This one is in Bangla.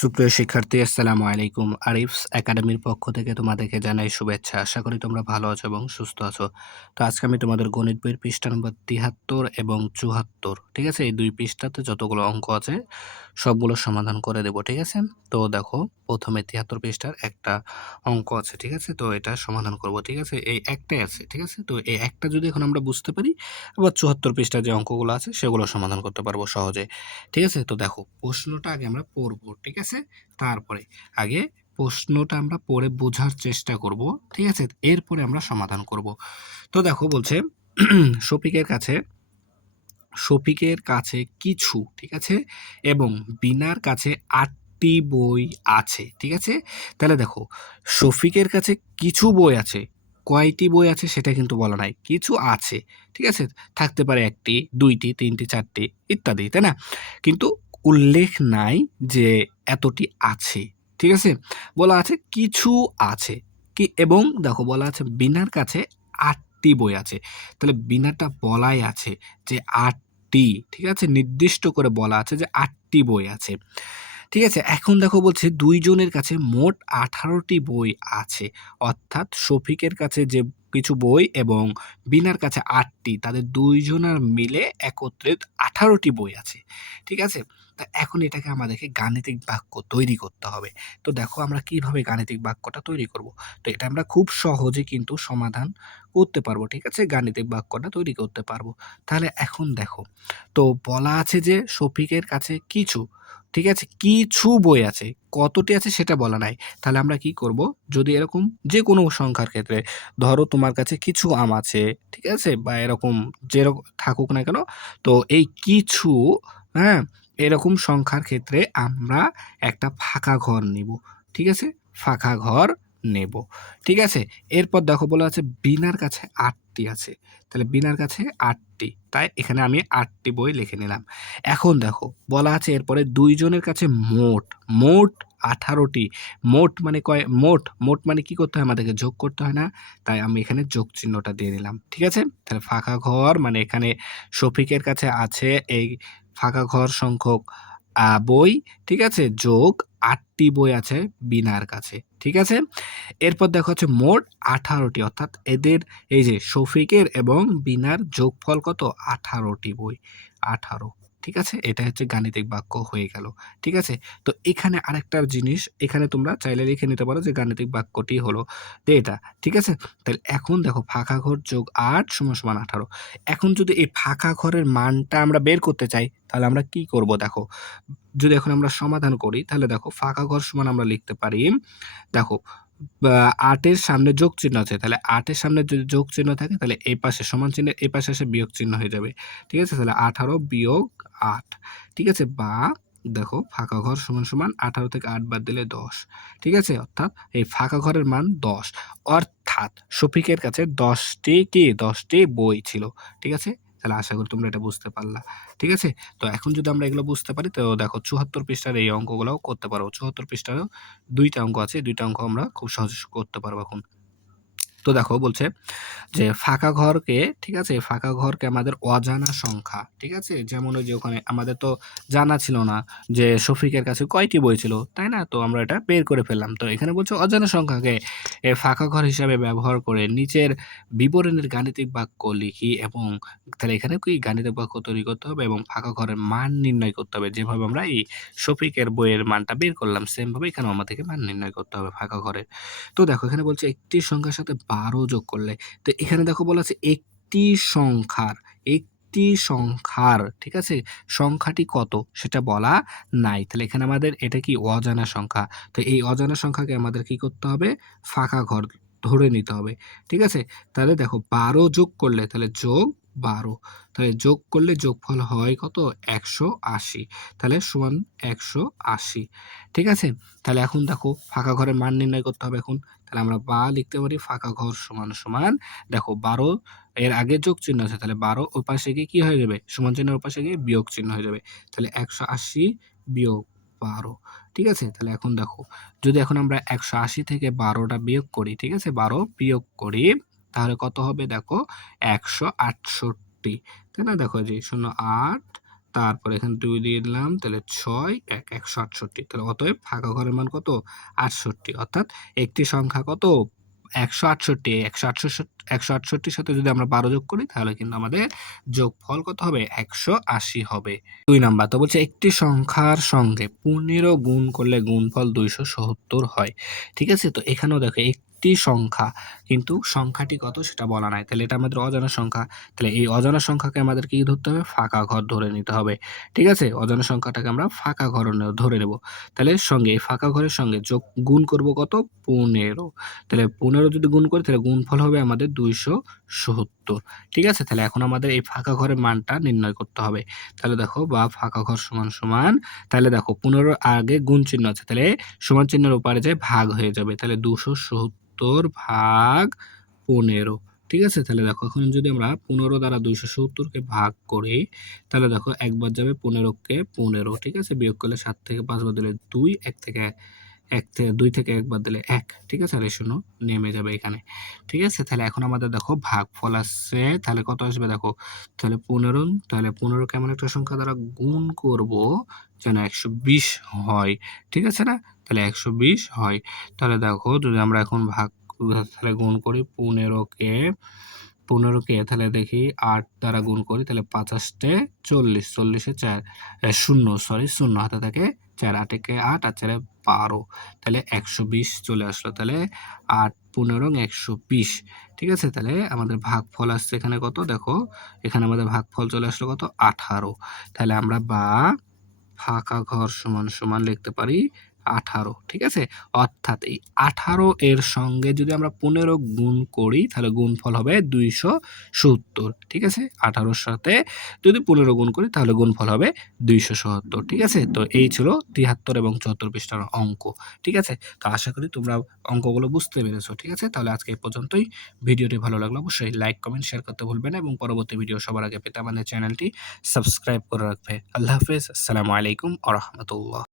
সুপ্রিয় শিক্ষার্থী, আসসালামু আলাইকুম। আরিফস একাডেমির পক্ষ থেকে তোমাদেরকে জানাই শুভেচ্ছা। আশা করি তোমরা ভালো আছো এবং সুস্থ আছো। তো আজকে আমি তোমাদের গণিত বইয়ের পৃষ্ঠা নম্বর ৭৩ এবং ৭৪, ঠিক আছে? এই ২ পৃষ্ঠাতে যতগুলো অঙ্ক আছে সবগুলো সমাধান করে দেব, ঠিক আছে? তো দেখো, প্রথমে ৭৩ পৃষ্ঠার একটা অঙ্ক আছে, ঠিক আছে? তো এটা সমাধান করব, ঠিক আছে? এই একটাই আছে, ঠিক আছে? তো এই একটা যদি এখন আমরা বুঝতে পারি, আবার ৭৪ পৃষ্ঠার যে অঙ্কগুলো আছে সেগুলো সমাধান করতে পারবো সহজে। ঠিক আছে? তো দেখো, প্রশ্নটা আগে আমরা পড়ব, ঠিক আছে? তারপরে আগে প্রশ্নটা আমরা পড়ে বোঝার চেষ্টা করব, ঠিক আছে? এরপরে আমরা সমাধান করব। তো দেখো বলছে শফিকের কাছে কিছু, ঠিক আছে? এবং বিনার কাছে ৮টি বই আছে, ঠিক আছে? তাহলে দেখো, শফিকের কাছে কিছু বই আছে। কয়টি বই আছে সেটা কিন্তু বলা নাই। কিছু আছে, ঠিক আছে? থাকতে পারে ১টি, ২টি, ৩টি, ৪টি ইত্যাদি, তাই না? কিন্তু উল্লেখ নাই যে এতটি আছে, ঠিক আছে? বলা আছে কিছু আছে। এবং দেখো বলা আছে বিনার কাছে ৮টি বই আছে। তাহলে বিনাটা বলাই আছে যে ৮টি, ঠিক আছে? নির্দিষ্ট করে বলা আছে যে ৮টি বই আছে। ঠিক আছে? এখন দেখো বলছে ২ জনের কাছে মোট ১৮টি বই আছে। অর্থাৎ শফিকের কাছে যে কিছু বই এবং বিনার কাছে ৮টি, তাদের ২ জনের মিলে একত্রে ১৮টি বই আছে। ঠিক আছে? তা এখন এটাকে আমাদেরকে গাণিতিক বাক্য তৈরি করতে হবে। তো দেখো আমরা কিভাবে গাণিতিক বাক্যটা তৈরি করব। তো এটা আমরা খুব সহজে কিন্তু সমাধান করতে পারবো। ঠিক আছে? গাণিতিক বাক্যটা তৈরি করতে পারবো। তাহলে এখন দেখো, তো বলা আছে যে শফিকের কাছে কিছু, ঠিক আছে? কিছু বই আছে। কতটি আছে সেটা বলা নাই। তাহলে আমরা কি করব? যদি এরকম যেকোনো সংখ্যার ক্ষেত্রে, ধরো তোমার কাছে কিছু আম আছে, ঠিক আছে? বা এরকম থাকুক না কেন, তো এই কিছু, হ্যাঁ? এরকম সংখ্যার ক্ষেত্রে আমরা একটা ফাঁকা ঘর নিব। ঠিক আছে? ফাঁকা ঘর নেব। ঠিক আছে? এরপর দেখো বলা আছে বিনার কাছে ৮টি আছে। তাহলে বিনার কাছে ৮টি। তাই এখানে আমি ৮টি বই লিখে নিলাম। এখন দেখো বলা আছে এরপরে ২ জনের কাছে মোট ১৮টি। মোট মানে মোট মানে কি করতে হয়? আমাদেরকে যোগ করতে হয় না? তাই আমি এখানে যোগ চিহ্নটা দিয়ে দিলাম। ঠিক আছে? তাহলে ফাঁকা ঘর মানে এখানে শফিকের কাছে আছে এই ফাঁকা ঘর সংখ্যক বই, ঠিক আছে? যোগ ৮টি বই আছে বিনার কাছে। ঠিক আছে? এরপর দেখা হচ্ছে মোট ১৮টি, অর্থাৎ এদের এই যে শফিকের এবং বিনার যোগফল কত? ১৮টি বই। ১৮, ঠিক আছে? এটা হচ্ছে গাণিতিক বাক্য হয়ে গেল। ঠিক আছে? তো এখানে আরেকটা জিনিস, এখানে তোমরা চাইলে লিখে নিতে পারো যে গাণিতিক বাক্যটি হলো এটা। ঠিক আছে? তাহলে এখন দেখো ফাঁকা ঘর যোগ ৮ = ১৮। এখন যদি এই ফাঁকা ঘরের মানটা আমরা বের করতে চাই, তাহলে আমরা কি করব দেখো। যদি এখন আমরা সমাধান করি, তাহলে দেখো ফাঁকা ঘর সমান আমরা লিখতে পারি, দেখো ৮ এর সামনে যোগ চিহ্ন আছে। তাহলে ৮ এর সামনে যদি যোগ চিহ্ন থাকে, তাহলে এই পাশে সমান চিহ্ন, এই পাশে এসে বিয়োগ চিহ্ন হয়ে যাবে। ঠিক আছে? তাহলে ১৮ বিয়োগ ৮। ঠিক আছে? বা দেখো ফাঁকা ঘর সমান ১৮ থেকে ৮ বাদ দিলে ১০। ঠিক আছে? অর্থাৎ এই ফাঁকা ঘরের মান ১০। অর্থাৎ শফিকের কাছে ১০টি বই ছিল। ঠিক আছে? তাহলে আশা করি তোমরা এটা বুঝতে পারলা। ঠিক আছে? তো এখন যদি আমরা এগুলো বুঝতে পারি, তো দেখো ৭৪ পৃষ্ঠার এই অঙ্কগুলাও করতে পারো। ৭৪ পৃষ্ঠারও ২ টা অঙ্ক আছে। ২ টা অঙ্ক আমরা খুব সহজে করতে পারবো এখন। তো দেখো বলছে যে ফাঁকা ঘরকে, ঠিক আছে? ফাঁকা ঘরকে আমাদের অজানা সংখ্যা, ঠিক আছে? যেমন ওই যে ওখানে আমাদের তো জানা ছিল না যে শফিকের কাছে কয়টি বই ছিল, তাই না? তো আমরা এটা বের করে ফেললাম। তো এখানে বলছে অজানা সংখ্যাকে ফাঁকা ঘর হিসাবে ব্যবহার করে নিচের বিবরণের গাণিতিক বাক্য লিখি, এবং তাহলে এখানে কি গাণিতিক বাক্য তৈরি করতে হবে এবং ফাঁকা ঘরের মান নির্ণয় করতে হবে। যেভাবে আমরা এই শফিকের বইয়ের মানটা বের করলাম, সেম ভাবে এখানেও আমাদেরকে মান নির্ণয় করতে হবে ফাঁকা ঘরের। তো দেখো এখানে বলছে একটি সংখ্যার সাথে ১২ যোগ করলে, তো এখানে দেখো বলা আছে একটি সংখ্যার, ঠিক আছে? সংখ্যাটি কত সেটা বলা নাই। তাহলে এখানে আমাদের এটা কি অজানা সংখ্যা। তো এই অজানা সংখ্যাকে আমাদের কি করতে হবে? ফাঁকা ঘর ধরে নিতে হবে। ঠিক আছে? তাহলে দেখো ১২ যোগ করলে, তাহলে যোগ ১২, তাহলে যোগ করলে যোগফল হয় কত? ১৮০। তাহলে সমান ১৮০। ঠিক আছে? তাহলে এখন দেখো ফাঁকা ঘরের মান নির্ণয় করতে হবে এখন। তাহলে আমরা বা লিখতে পারি ফাঁকা ঘর সমান দেখো ১২ এর আগে যোগ চিহ্ন আছে, তাহলে ১২ ওই পাশে গিয়ে কি হয়ে যাবে? সমান চিহ্নের ওই পাশে গিয়ে বিয়োগ চিহ্ন হয়ে যাবে। তাহলে ১৮০ বিয়োগ ১২। ঠিক আছে? তাহলে এখন দেখো, যদি এখন আমরা ১৮০ থেকে ১২ টা বিয়োগ করি, ঠিক আছে? ১২ বিয়োগ করি, তাহলে কত হবে দেখো? ১৬৮। তাই না? দেখো যে ০৮, তারপর এখানে ২ দিয়ে দিলাম, তাহলে ৬ ১ ১৬৮। তাহলে অতএব ফাঁকা ঘরের মান কত? ৬৮। অর্থাৎ একটি সংখ্যা কত? ১৬৮। ১৬৮ সাথে যদি আমরা ১২ যোগ করি তাহলে কিন্তু আমাদের যোগফল কত হবে? ১৮০ হবে। ২ নাম্বার তো বলছে একটি সংখ্যার সঙ্গে ১৫ গুণ করলে গুণফল ২৭০ হয়। ঠিক আছে? তো এখানেও দেখো একটি সংখ্যা, কিন্তু সংখ্যাটি কত সেটা বলা নাই। তাহলে এটা আমাদের অজানা সংখ্যা। তাহলে এই অজানা সংখ্যাকে আমাদের কি ধরতে হবে? ফাঁকা ঘর ধরে নিতে হবে। ঠিক আছে? অজানা সংখ্যাটাকে আমরা ফাঁকা ঘর ধরে নেব। তাহলে সঙ্গে এই ফাঁকা ঘরের সঙ্গে গুণ করব কত? ১৫। তাহলে ১৫ যদি গুণ করি তাহলে গুণফল হবে আমাদের ২৭০। ঠিক আছে? তাহলে এখন আমাদের এই ফাঁকা ঘরের মানটা নির্ণয় করতে হবে। তাহলে দেখো বা ফাঁকা ঘর সমান, তাহলে দেখো ১৫ র আগে গুণ চিহ্ন আছে। তাহলে সমান চিহ্নের ওপারে যেয়ে ভাগ হয়ে যাবে। তাহলে ২৭০ ভাগ ১৫। ঠিক আছে? তাহলে দেখো এখন যদি আমরা ১৫ দ্বারা ২৭০ কে ভাগ করি, তাহলে দেখো একবার যাবে ১৫ কে ১৫। ঠিক আছে? বিয়োগ করলে ৭ থেকে ৫ বাদ দিলে ২, ২ থেকে ১ বাদ দিলে ১। ঠিক আছে? আর এই ০ নেমে যাবে এখানে। ঠিক আছে? তাহলে এখন আমাদের দেখো ভাগফল আসছে, তাহলে কত আসবে দেখো। তাহলে ১৫, তাহলে ১৫ কে এমন একটা সংখ্যা দ্বারা গুণ করব যেন ১২০ হয়। ঠিক আছে না? তাহলে ১২০ হয়। তাহলে দেখো যদি আমরা এখন তাহলে গুণ করি ১৫ কে তাহলে দেখি ৮ দ্বারা গুণ করি, তাহলে ৫ ৮ ৪০, ৪০ এ ৪ শূন্য হাতে থাকে ৪, ৮ একে ৮ আর ৪ এ ১২। তাহলে ১২০ চলে আসলো। তাহলে ৮ ১৫ ১২০। ঠিক আছে? তাহলে আমাদের ভাগফল আসছে এখানে কত? দেখো এখানে আমাদের ভাগফল চলে আসলো কত? ১৮। তাহলে আমরা ফাঁকা ঘর সমান লিখতে পারি ১৮। ঠিক আছে? অর্থাৎ এই ১৮ এর সঙ্গে যদি আমরা ১৫ গুণ করি তাহলে গুণফল হবে ২৭০। ঠিক আছে? ১৮ র সাথে যদি ১৫ গুণ করি তাহলে গুণফল হবে ২৭০। ঠিক আছে? তো এই ছিল ৭৩ এবং ৭৪ পৃষ্ঠার অঙ্ক। ঠিক আছে? তো আশা করি তোমরা অঙ্কগুলো বুঝতে পেরেছো। ঠিক আছে? তাহলে আজকে এই পর্যন্তই। ভিডিওটি ভালো লাগলে অবশ্যই লাইক, কমেন্ট, শেয়ার করতে ভুলবে না এবং পরবর্তী ভিডিও সবার আগে পেতে আমাদের চ্যানেলটি সাবস্ক্রাইব করে রাখবে। আল্লাহ হাফেজ। আসসালামু আলাইকুম ওয়া রাহমাতুল্লাহ।